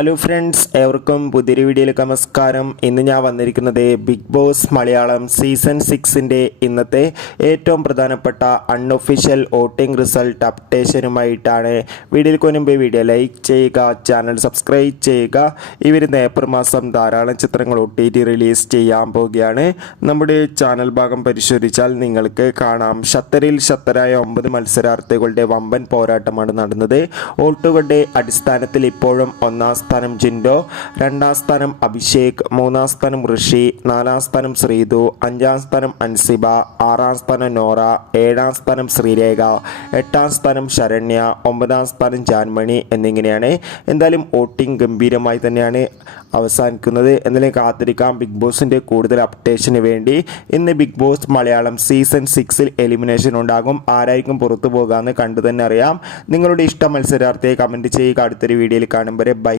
Hello friends, ഏവർക്കും പുതിയൊരു വീഡിയോയിലേക്ക് നമസ്കാരം. ഇന്ന് ഞാൻ വന്നിരിക്കുന്നത് ബിഗ് ബോസ് മലയാളം സീസൺ 6ൻ്റെ ഇന്നത്തെ ഏറ്റവും പ്രധാനപ്പെട്ട അൺഒഫീഷ്യൽ വോട്ടിംഗ് റിസൾട്ട് അപ്ഡേഷനുമായിട്ടാണ്. വീഡിയോയ്ക്ക് മുൻപ് വീഡിയോ ലൈക്ക് ചെയ്യുക, ചാനൽ സബ്സ്ക്രൈബ് ചെയ്യുക. ഈ വരുന്ന ഏപ്രിൽ മാസം ധാരാളം ചിത്രങ്ങൾ OTT റിലീസ് ചെയ്യാൻ പോവുകയാണ്. നമ്മുടെ ചാനൽ ഭാഗം പരിശോധിച്ചാൽ നിങ്ങൾക്ക് കാണാം, ഷത്തറിൽ ഷത്തറായ 9 മത്സരാർത്ഥികളുടെ വമ്പൻ പോരാട്ടമാണ് നടന്നത്. വോട്ടുകളുടെ അടിസ്ഥാനത്തിൽ ഇപ്പോഴും ഒന്നാം സ്ഥാനം ജിൻഡോ, രണ്ടാം സ്ഥാനം അഭിഷേക്, മൂന്നാം സ്ഥാനം ഋഷി, നാലാം സ്ഥാനം ശ്രീതു, അഞ്ചാം സ്ഥാനം അൻസിബ, ആറാം സ്ഥാനം നോറ, ഏഴാം സ്ഥാനം ശ്രീരേഖ, എട്ടാം സ്ഥാനം ശരണ്യ, ഒമ്പതാം സ്ഥാനം ജാൻമണി എന്നിങ്ങനെയാണ്. എന്തായാലും വോട്ടിംഗ് ഗംഭീരമായി തന്നെയാണ് അവസാനിക്കുന്നത്. എന്നാലും കാത്തിരിക്കാം ബിഗ് ബോസിൻ്റെ കൂടുതൽ അപ്ഡേഷന് വേണ്ടി. ഇന്ന് ബിഗ് ബോസ് മലയാളം സീസൺ 6ൽ എലിമിനേഷൻ ഉണ്ടാകും. ആരായിരിക്കും പുറത്തു പോകാമെന്ന് കണ്ടു തന്നെ അറിയാം. നിങ്ങളുടെ ഇഷ്ട മത്സരാർത്ഥിയെ കമൻറ്റ് ചെയ്യുക. അടുത്തൊരു വീഡിയോയിൽ കാണും വരെ ബൈ.